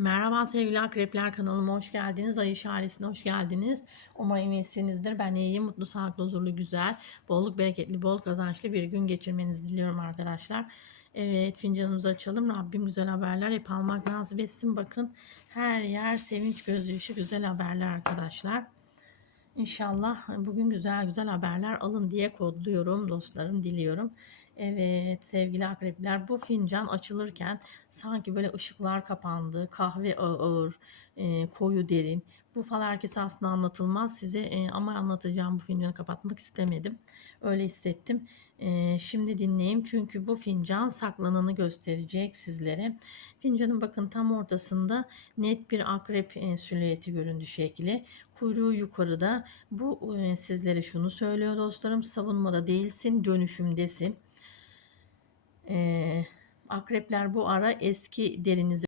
Merhaba sevgili akrepler kanalıma hoş geldiniz. Ayı şaresine hoş geldiniz. Umarım iyisinizdir. Ben iyiyim. Mutlu, sağlıklı, huzurlu, güzel, bolluk, bereketli, bol kazançlı bir gün geçirmenizi diliyorum arkadaşlar. Evet fincanımızı açalım. Rabbim güzel haberler hep almak nasip etsin. Bakın her yer sevinç gözyaşı güzel haberler arkadaşlar. İnşallah bugün güzel güzel haberler alın diye kodluyorum dostlarım diliyorum. Evet sevgili akrepler bu fincan açılırken sanki böyle ışıklar kapandı kahve ağır e, koyu derin. Bu falan herkese aslında anlatılmaz size e, ama anlatacağım bu fincanı kapatmak istemedim. Öyle hissettim. E, şimdi dinleyin çünkü bu fincan saklananı gösterecek sizlere. Fincanın bakın tam ortasında net bir akrep e, silüeti göründü şekli. Kuyruğu yukarıda. Bu e, sizlere şunu söylüyor dostlarım savunmada değilsin dönüşümdesin. Akrepler bu ara eski derinizi